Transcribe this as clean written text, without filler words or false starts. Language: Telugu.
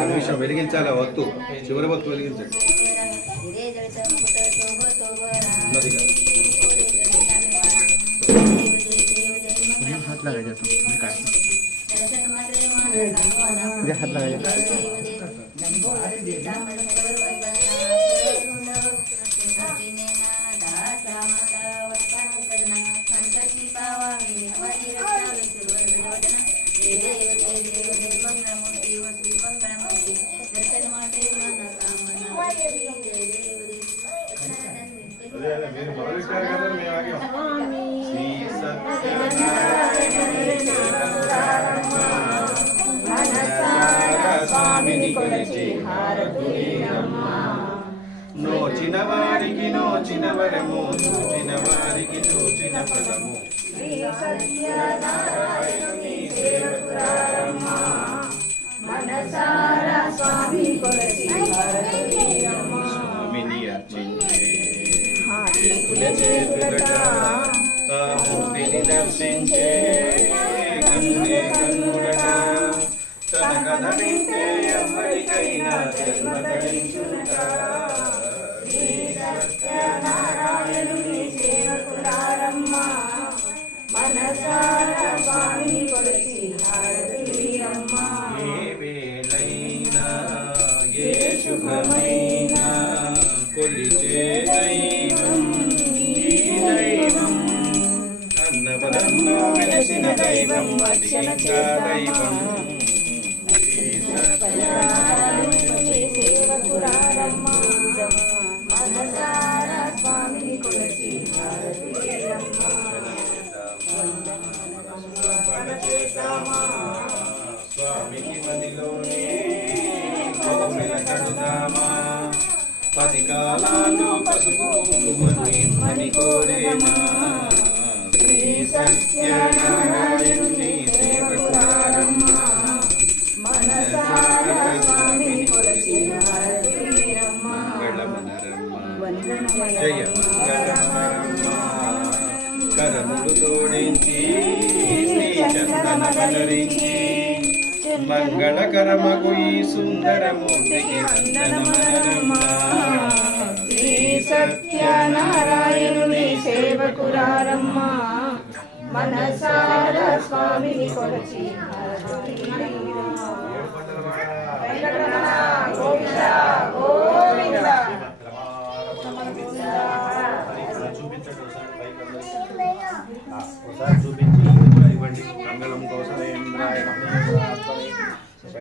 నిమిషం వెలిగించాలా వత్తు చివరి వత్తు వెలిగించండి हाथ लगा जाता हूँ हाथ लगा जाता నోచిన వారికి నోచిన వరము నోచిన వారికి నోచిన ఫలము స్వామిని అర్చించే మూర్తిని దర్శించే కన్నే కన్నుడట తన కథ వింటే ఎవరికైనా జన్మ తరించుట సత్యనారాయణుని సేవకులారమ్మ మనసారా స్వామిని కొలిచి హారతులియమ్మ ఏ వేళైనా ఏ శుభమైనా కొలిచే దైవం ఈ దైవం అన్నవరంలో వెలసిన దైవం అది ఇంకా దైవం సేవకులారమ్మ మనసారా స్వామిని కొలిచి హారతులియమ్మ స్వామికి మదిలోనే కోవెల కడుదామా 10 కాలాలు పసుపు కుంకుమను ఇమ్మని కోరేనా శ్రీ సత్యనారాయణుని సేవకులారమ్మ మనసారా స్వామిని కొలిచి హారతులియమ్మ మంగళమనరమ్మ జయ మంగళమనరమ్మ కరములు తోడించి శ్రీ చందనమలరించి మంగళకరమగు ఈ సుందరమూర్తికి వందనమనరమ్మ శ్రీ సత్యనారాయణుని సేవకులారమ్మ మనసారా స్వామిని కొలిచి హారతులియమ్మ